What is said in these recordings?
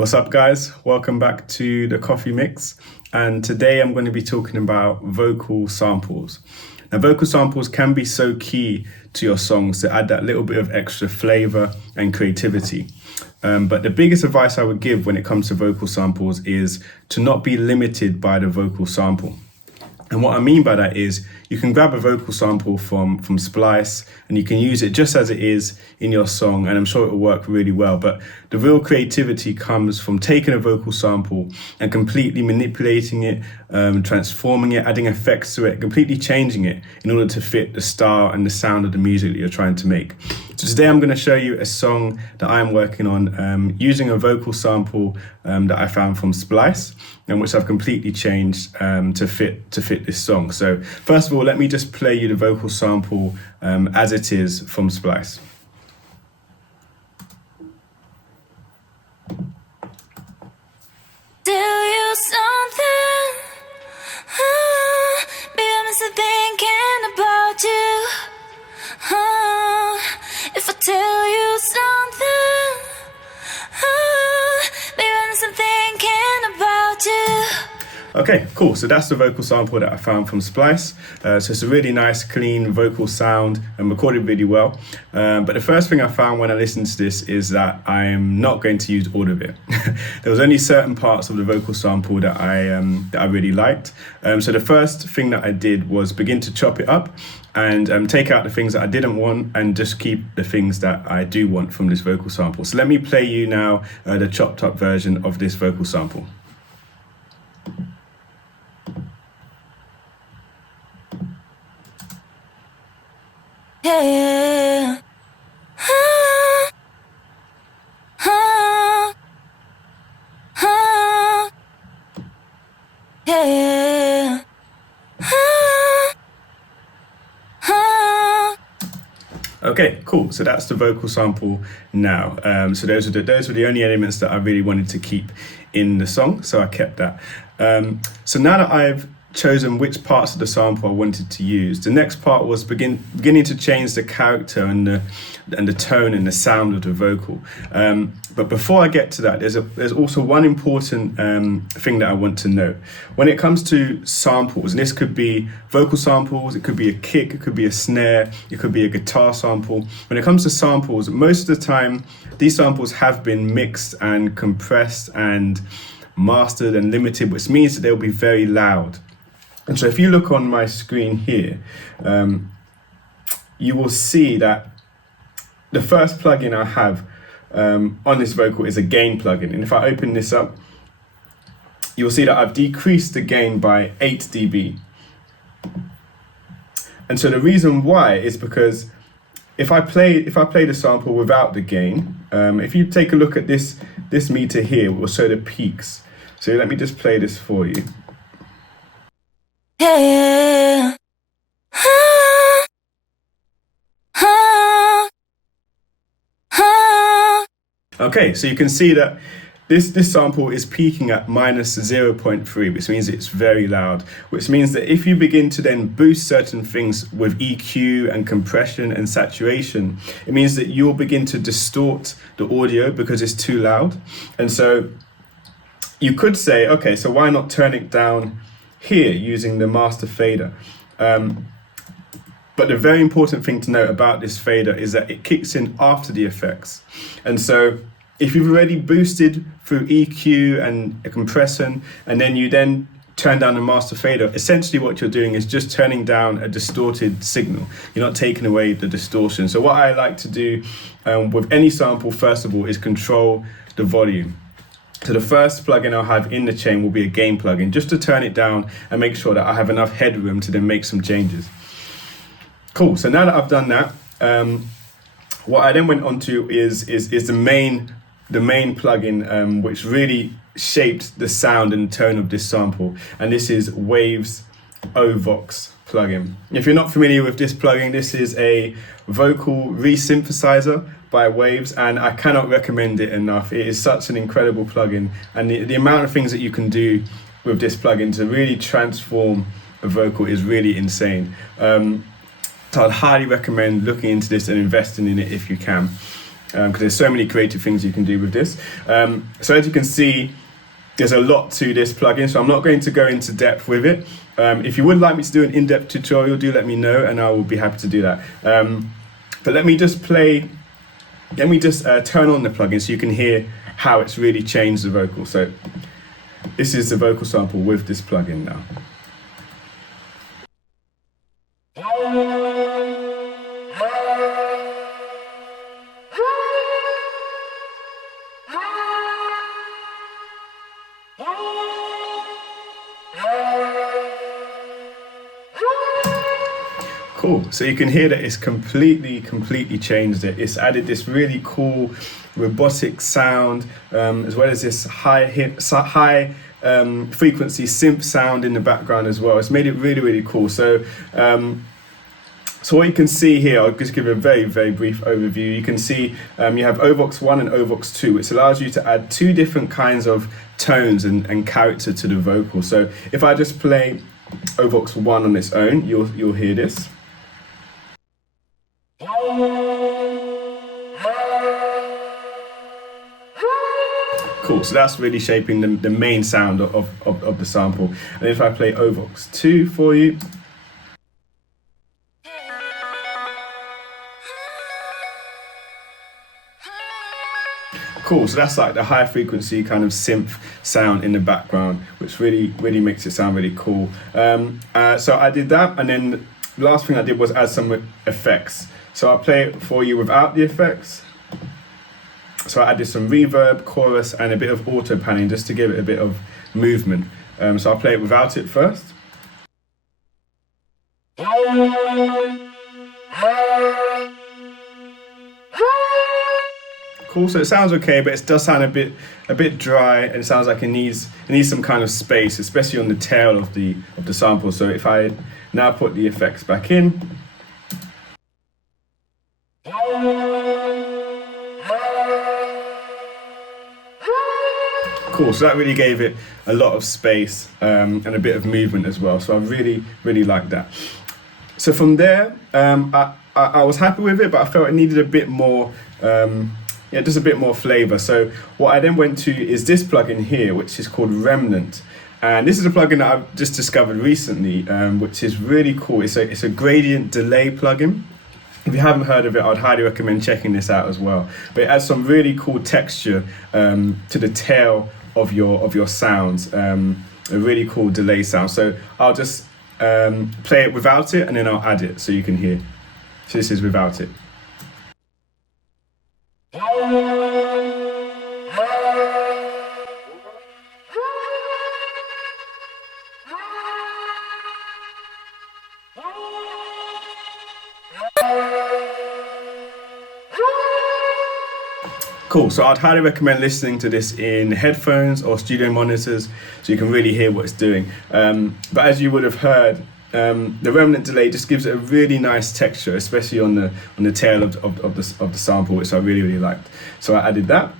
What's up, guys? Welcome back to the Coffee Mix. And today I'm going to be talking about vocal samples. Now, vocal samples can be so key to your songs to add that little bit of extra flavor and creativity. But the biggest advice I would give when it comes to vocal samples is to not be limited by the vocal sample. And what I mean by that is you can grab a vocal sample from Splice and you can use it just as it is in your song, and I'm sure it will work really well. But the real creativity comes from taking a vocal sample and completely manipulating it, transforming it, adding effects to it, completely changing it in order to fit the style and the sound of the music that you're trying to make. So today I'm going to show you a song that I'm working on using a vocal sample that I found from Splice, and which I've completely changed to fit this song. So first of all, let me just play you the vocal sample as it is from Splice. Do you something? Maybe I'm still thinking about you. If I tell you something, maybe I'm still thinking about you. Okay, cool. So that's the vocal sample that I found from Splice. So it's a really nice, clean vocal sound and recorded really well. But the first thing I found when I listened to this is that I'm not going to use all of it. There was only certain parts of the vocal sample that I really liked. So the first thing that I did was begin to chop it up and take out the things that I didn't want and just keep the things that I do want from this vocal sample. So let me play you now the chopped up version of this vocal sample. Yeah. Yeah. Okay, cool. So that's the vocal sample now. So those were the only elements that I really wanted to keep in the song. So I kept that. So now that I've chosen which parts of the sample I wanted to use, the next part was beginning to change the character and the tone and the sound of the vocal. But before I get to that, there's also one important thing that I want to note. When it comes to samples, and this could be vocal samples, it could be a kick, it could be a snare, it could be a guitar sample. When it comes to samples, most of the time, these samples have been mixed and compressed and mastered and limited, which means that they'll be very loud. And so if you look on my screen here, you will see that the first plugin I have on this vocal is a gain plugin. And if I open this up, you'll see that I've decreased the gain by 8 dB. And so the reason why is because if I play the sample without the gain, if you take a look at this meter here, it will show the peaks. So let me just play this for you. Yeah. Okay, so you can see that this sample is peaking at minus 0.3, which means it's very loud, which means that if you begin to then boost certain things with EQ and compression and saturation, it means that you'll begin to distort the audio because it's too loud. And so you could say, okay, so why not turn it down here using the master fader? But the very important thing to note about this fader is that it kicks in after the effects. And so if you've already boosted through EQ and a compression, and then you then turn down the master fader, essentially what you're doing is just turning down a distorted signal. You're not taking away the distortion. So what I like to do with any sample, first of all, is control the volume. So the first plugin I'll have in the chain will be a gain plugin, just to turn it down and make sure that I have enough headroom to then make some changes. Cool, so now that I've done that, what I then went on to is the main plugin, which really shaped the sound and tone of this sample. And this is Wave's OVox plugin. If you're not familiar with this plugin, this is a vocal resynthesizer by Waves, and I cannot recommend it enough. It is such an incredible plugin, and the amount of things that you can do with this plugin to really transform a vocal is really insane. So I'd highly recommend looking into this and investing in it if you can. because there's so many creative things you can do with this. So as you can see, there's a lot to this plugin, so I'm not going to go into depth with it. If you would like me to do an in-depth tutorial, do let me know and I will be happy to do that. But let me just turn on the plugin so you can hear how it's really changed the vocal. So this is the vocal sample with this plugin now. Cool, so you can hear that it's completely changed it. It's added this really cool robotic sound, as well as this high frequency synth sound in the background as well. It's made it really cool. So what you can see here, I'll just give a very brief overview. You can see you have OVox 1 and OVox 2, which allows you to add two different kinds of tones and character to the vocal. So if I just play OVox 1 on its own, you'll hear this. Cool, so that's really shaping the main sound of the sample. And if I play OVox 2 for you, cool, so that's like the high frequency kind of synth sound in the background, which really makes it sound really cool. So I did that, and then the last thing I did was add some effects. So I'll play it for you without the effects. So I added some reverb, chorus, and a bit of auto panning just to give it a bit of movement. So I'll play it without it first. Cool, so it sounds okay, but it does sound a bit dry, and it sounds like it needs some kind of space, especially on the tail of the sample. So if I now put the effects back in, cool, so that really gave it a lot of space and a bit of movement as well. So I really like that. So from there, I was happy with it, but I felt it needed a bit more. Just a bit more flavor. So what I then went to is this plugin here, which is called Remnant. And this is a plugin that I've just discovered recently, which is really cool. It's a gradient delay plugin. If you haven't heard of it, I'd highly recommend checking this out as well. But it adds some really cool texture to the tail of your sounds, a really cool delay sound. So I'll just play it without it, and then I'll add it so you can hear. So this is without it. Cool, so I'd highly recommend listening to this in headphones or studio monitors so you can really hear what it's doing. But as you would have heard, the remnant delay just gives it a really nice texture, especially on the tail of the sample, which I really liked. So I added that.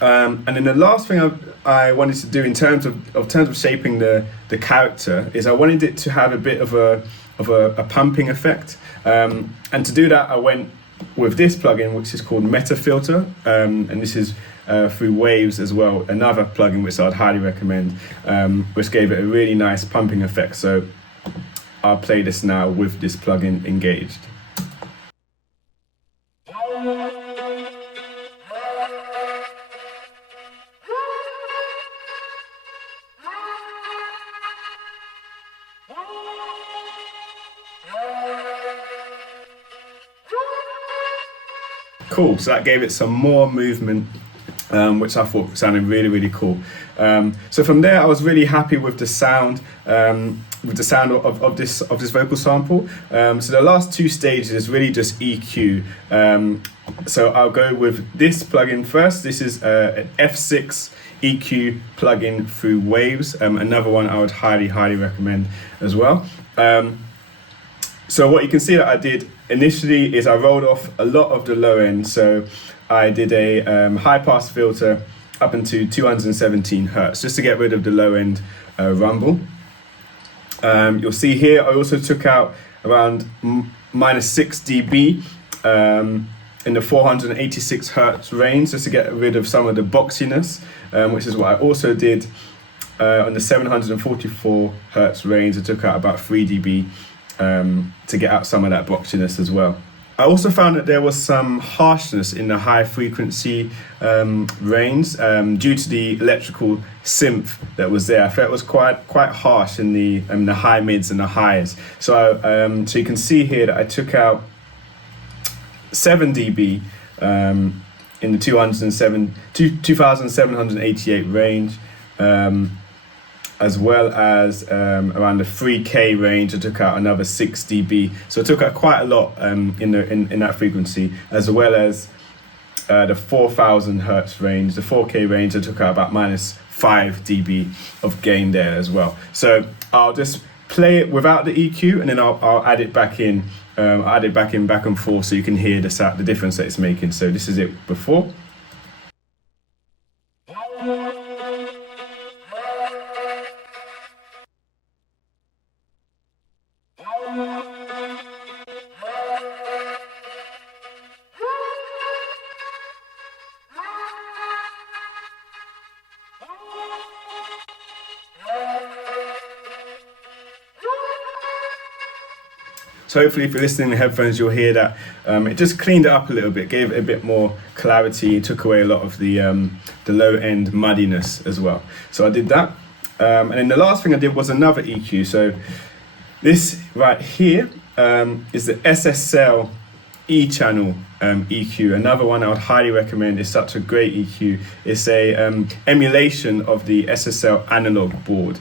And then the last thing I wanted to do in terms of shaping the character is I wanted it to have a bit of a pumping effect. And to do that, I went with this plugin, which is called Meta Filter, and this is through Waves as well, another plugin which I'd highly recommend, which gave it a really nice pumping effect. So I'll play this now with this plugin engaged. Cool, so that gave it some more movement, which I thought sounded really cool. So from there, I was really happy with the sound, of this vocal sample. So the last two stages is really just EQ. So I'll go with this plugin first. This is an F6 EQ plugin through Waves. Another one I would highly recommend as well. So what you can see that I did initially is I rolled off a lot of the low end. So I did a high pass filter up into 217 Hertz just to get rid of the low end rumble. You'll see here I also took out around -6 dB in the 486 hertz range, just to get rid of some of the boxiness, which is what I also did on the 744 hertz range. I took out about 3 dB to get out some of that boxiness as well. I also found that there was some harshness in the high frequency range due to the electrical synth that was there. I felt it was quite harsh in the high mids and the highs. So so you can see here that I took out 7 dB in the 2788 range, as well as around the 3K range. I took out another 6 dB. So I took out quite a lot in that frequency, as well as the 4000 hertz range, the 4K range. I took out about -5 dB of gain there as well. So I'll just play it without the EQ, and then I'll add it back in. I'll add it back and forth so you can hear the difference that it's making. So this is it before. So hopefully if you're listening in headphones, you'll hear that it just cleaned it up a little bit, gave it a bit more clarity, took away a lot of the low end muddiness as well. So I did that. And then the last thing I did was another EQ. So this right here is the SSL E-channel EQ. Another one I would highly recommend. It's such a great EQ. It's a emulation of the SSL analog board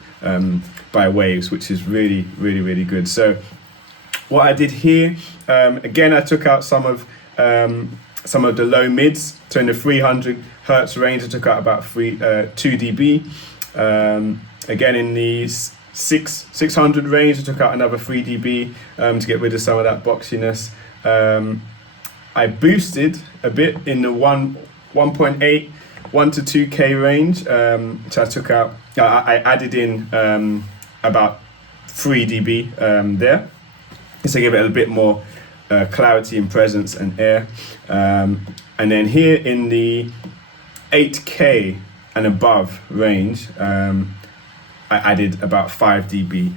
by Waves, which is really, really, really good. So what I did here, again, I took out some of the low mids. So in the 300 hertz range, I took out about 2 dB. Again, in the 600 range, I took out another 3 dB to get rid of some of that boxiness. I boosted a bit in the 1.8, 1 to 2K range. So I took out, I added in about 3 dB there. To give it a bit more clarity and presence and air. And then here in the 8K and above range, I added about 5 dB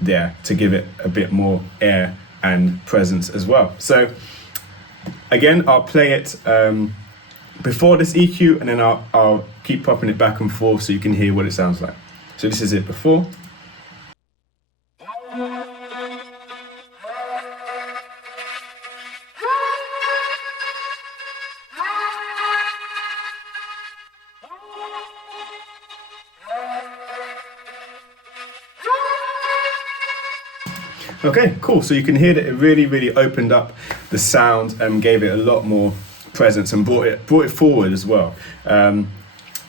there to give it a bit more air and presence as well. So again, I'll play it before this EQ, and then I'll keep popping it back and forth so you can hear what it sounds like. So this is it before. Okay, cool. So you can hear that it really, really opened up the sound and gave it a lot more presence and brought it forward as well.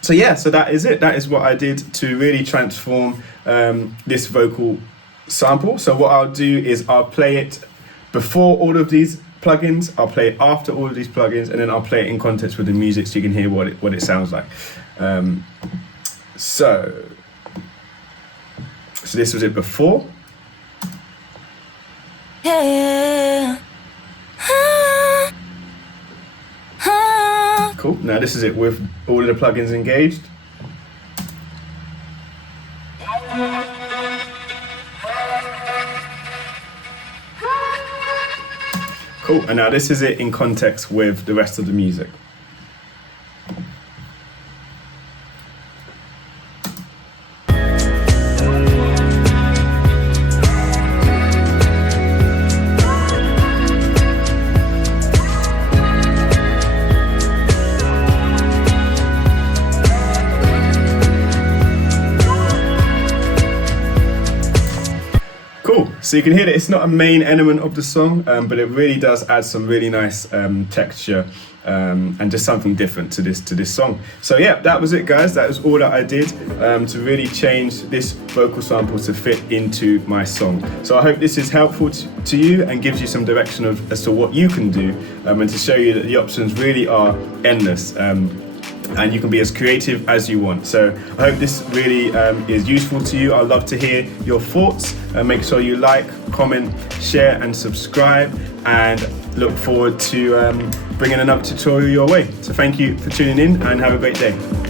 So yeah, so that is it. That is what I did to really transform this vocal sample. So what I'll do is I'll play it before all of these plugins, I'll play it after all of these plugins, and then I'll play it in context with the music so you can hear what it sounds like. So this was it before. Yeah. Cool. Now this is it with all of the plugins engaged. Cool. And now this is it in context with the rest of the music. So you can hear that it's not a main element of the song, but it really does add some really nice texture and just something different to this song. So yeah, that was it, guys. That was all that I did to really change this vocal sample to fit into my song. So I hope this is helpful to you and gives you some direction as to what you can do, and to show you that the options really are endless. And you can be as creative as you want. So I hope this really is useful to you. I'd love to hear your thoughts. Make sure you like, comment, share and subscribe, and look forward to bringing another tutorial your way. So thank you for tuning in and have a great day.